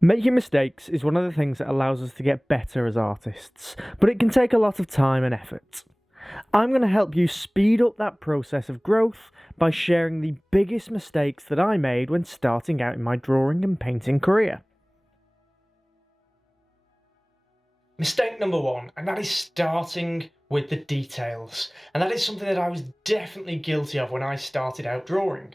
Making mistakes is one of the things that allows us to get better as artists, but it can take a lot of time and effort. I'm going to help you speed up that process of growth by sharing the biggest mistakes that I made when starting out in my drawing and painting career. Mistake number one, and that is starting with the details. And that is something that I was definitely guilty of when I started out drawing.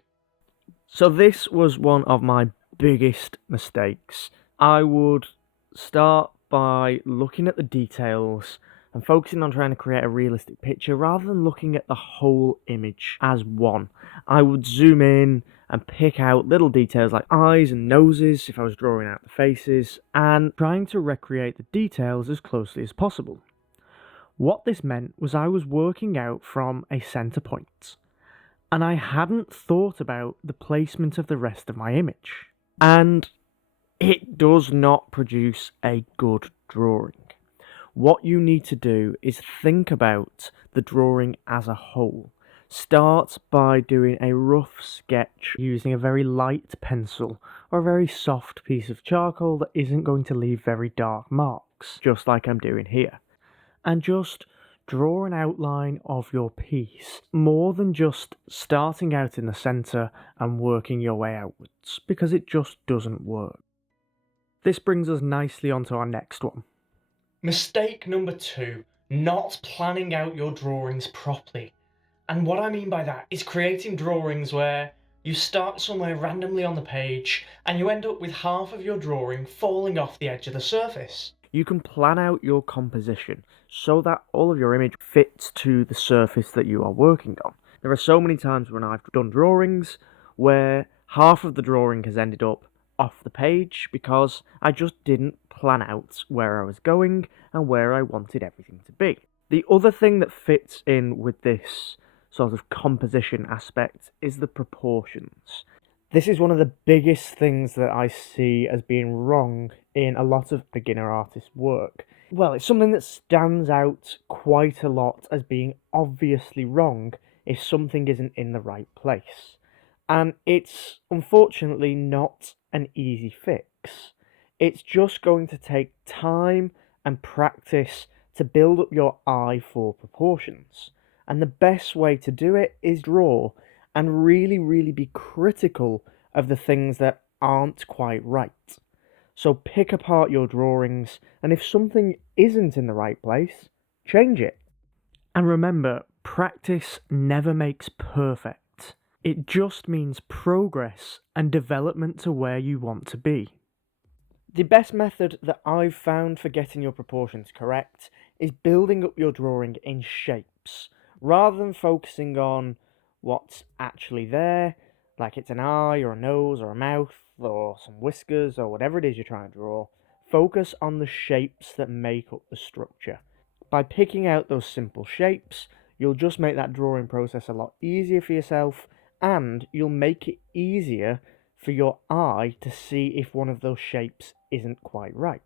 So this was one of my biggest mistakes. I would start by looking at the details and focusing on trying to create a realistic picture rather than looking at the whole image as one. I would zoom in and pick out little details like eyes and noses if I was drawing out the faces, and trying to recreate the details as closely as possible. What this meant was I was working out from a centre point, and I hadn't thought about the placement of the rest of my image. And it does not produce a good drawing. What you need to do is think about the drawing as a whole. Start by doing a rough sketch using a very light pencil or a very soft piece of charcoal that isn't going to leave very dark marks, just like I'm doing here. And just draw an outline of your piece more than just starting out in the centre and working your way outwards, because it just doesn't work. This brings us nicely onto our next one. Mistake number two, not planning out your drawings properly. And what I mean by that is creating drawings where you start somewhere randomly on the page and you end up with half of your drawing falling off the edge of the surface. You can plan out your composition so that all of your image fits to the surface that you are working on. There are so many times when I've done drawings where half of the drawing has ended up off the page because I just didn't plan out where I was going and where I wanted everything to be. The other thing that fits in with this sort of composition aspect is the proportions. This is one of the biggest things that I see as being wrong in a lot of beginner artist work. Well, it's something that stands out quite a lot as being obviously wrong if something isn't in the right place. And it's unfortunately not an easy fix. It's just going to take time and practice to build up your eye for proportions. And the best way to do it is draw and really be critical of the things that aren't quite right. So pick apart your drawings, and if something isn't in the right place, change it. And remember, practice never makes perfect. It just means progress and development to where you want to be. The best method that I've found for getting your proportions correct is building up your drawing in shapes, rather than focusing on what's actually there, like it's an eye or a nose or a mouth or some whiskers or whatever it is you're trying to draw. Focus on the shapes that make up the structure. By picking out those simple shapes, you'll just make that drawing process a lot easier for yourself, and you'll make it easier for your eye to see if one of those shapes isn't quite right.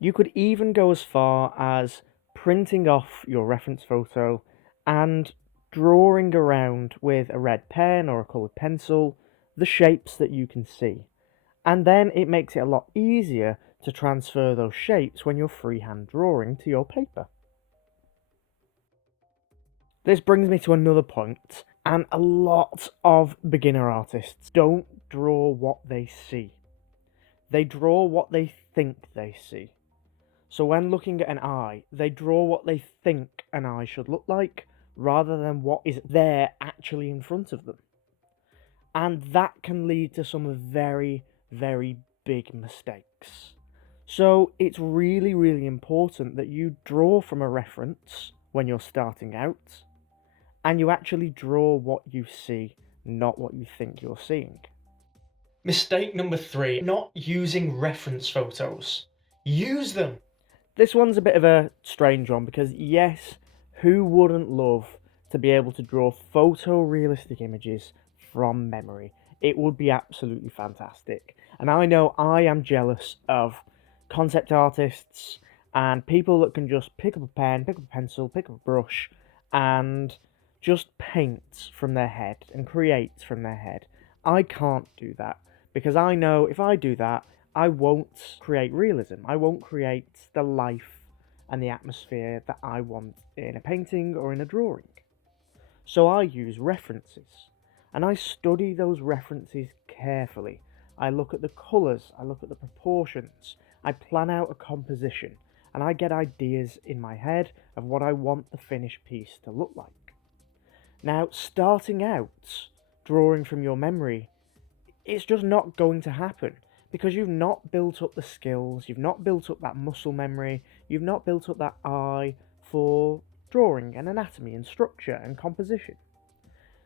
You could even go as far as printing off your reference photo and drawing around with a red pen or a coloured pencil the shapes that you can see. And then it makes it a lot easier to transfer those shapes when you're freehand drawing to your paper. This brings me to another point, and a lot of beginner artists don't draw what they see. They draw what they think they see. So when looking at an eye, they draw what they think an eye should look like, rather than what is there actually in front of them. And that can lead to some very big mistakes. So it's really important that you draw from a reference when you're starting out, and you actually draw what you see, not what you think you're seeing. Mistake number three, not using reference photos. Use them. This one's a bit of a strange one because, yes, who wouldn't love to be able to draw photorealistic images from memory? It would be absolutely fantastic. And I know I am jealous of concept artists and people that can just pick up a pen, pick up a pencil, pick up a brush, and just paint from their head and create from their head. I can't do that because I know if I do that, I won't create realism. I won't create the life and the atmosphere that I want in a painting or in a drawing. So I use references, and I study those references carefully. I look at the colours, I look at the proportions, I plan out a composition, and I get ideas in my head of what I want the finished piece to look like. Now, starting out drawing from your memory, it's just not going to happen because you've not built up the skills, you've not built up that muscle memory, you've not built up that eye for drawing and anatomy and structure and composition.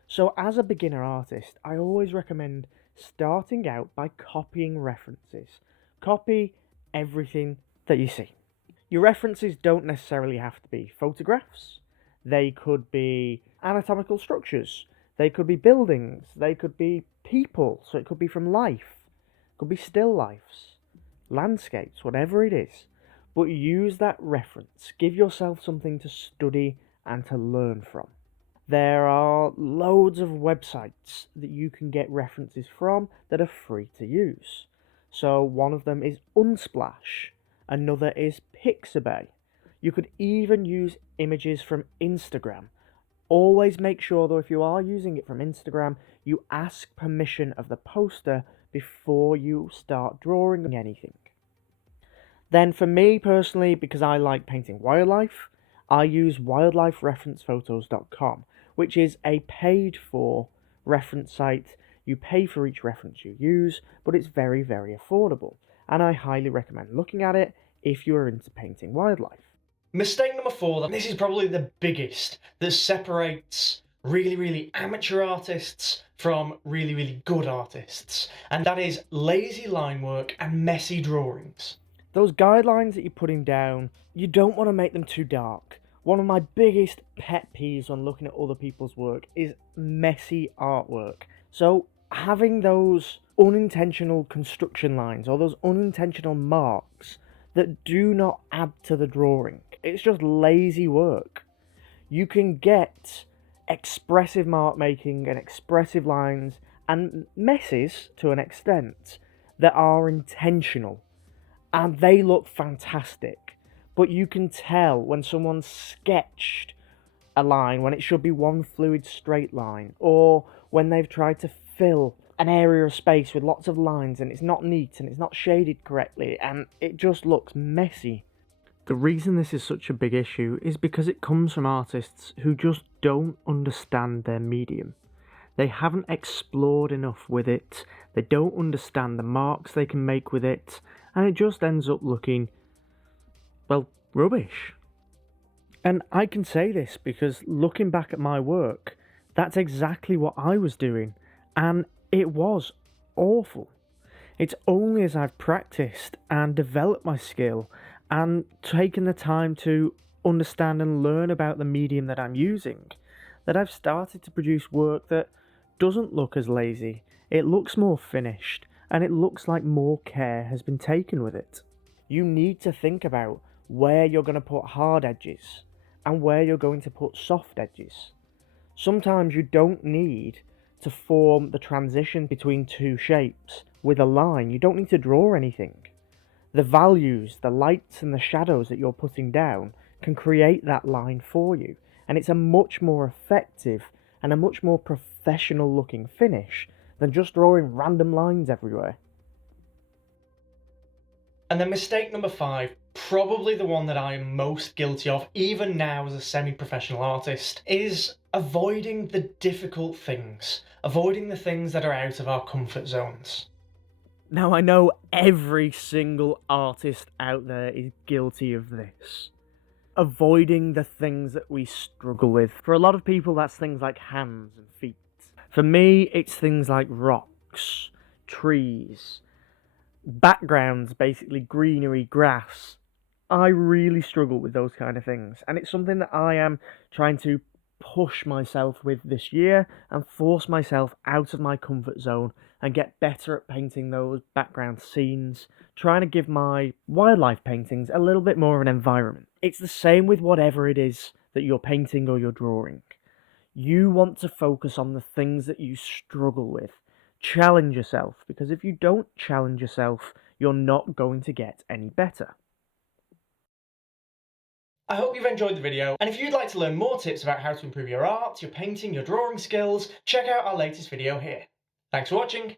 So as a beginner artist, I always recommend starting out by copying references. Copy everything that you see. Your references don't necessarily have to be photographs. They could be anatomical structures. They could be buildings. They could be people. So it could be from life. It could be still lifes, landscapes, whatever it is. But use that reference. Give yourself something to study and to learn from. There are loads of websites that you can get references from that are free to use. So one of them is Unsplash, another is Pixabay. You could even use images from Instagram. Always make sure though, if you are using it from Instagram, you ask permission of the poster before you start drawing anything. Then for me personally, because I like painting wildlife, I use wildlifereferencephotos.com, which is a paid for reference site. You pay for each reference you use, but it's very, very affordable. And I highly recommend looking at it if you're into painting wildlife. Mistake number 4, this is probably the biggest, that separates really amateur artists from really good artists, and that is lazy line work and messy drawings. Those guidelines that you're putting down, you don't want to make them too dark. One of my biggest pet peeves when looking at other people's work is messy artwork. So having those unintentional construction lines or those unintentional marks that do not add to the drawing, it's just lazy work. You can get expressive mark making and expressive lines and messes to an extent that are intentional, and they look fantastic. But you can tell when someone's sketched a line when it should be one fluid straight line, or when they've tried to fill an area of space with lots of lines and it's not neat and it's not shaded correctly and it just looks messy. The reason this is such a big issue is because it comes from artists who just don't understand their medium. They haven't explored enough with it, they don't understand the marks they can make with it, and it just ends up looking, well, rubbish. And I can say this because looking back at my work, that's exactly what I was doing, and it was awful. It's only as I've practiced and developed my skill and taken the time to understand and learn about the medium that I'm using that I've started to produce work that doesn't look as lazy. It looks more finished and it looks like more care has been taken with it. You need to think about where you're going to put hard edges and where you're going to put soft edges. Sometimes you don't need to form the transition between two shapes with a line. You don't need to draw anything. The values, the lights and the shadows that you're putting down can create that line for you, and it's a much more effective and a much more professional looking finish than just drawing random lines everywhere. And then mistake number 5, probably the one that I am most guilty of, even now as a semi-professional artist, is avoiding the difficult things, avoiding the things that are out of our comfort zones. Now I know every single artist out there is guilty of this. Avoiding the things that we struggle with. For a lot of people that's things like hands and feet. For me it's things like rocks, trees, backgrounds, basically greenery, grass. I really struggle with those kind of things, and it's something that I am trying to push myself with this year and force myself out of my comfort zone and get better at painting those background scenes, trying to give my wildlife paintings a little bit more of an environment. It's the same with whatever it is that you're painting or you're drawing. You want to focus on the things that you struggle with. Challenge yourself, because if you don't challenge yourself, you're not going to get any better. I hope you've enjoyed the video, and if you'd like to learn more tips about how to improve your art, your painting, your drawing skills, check out our latest video here. Thanks for watching!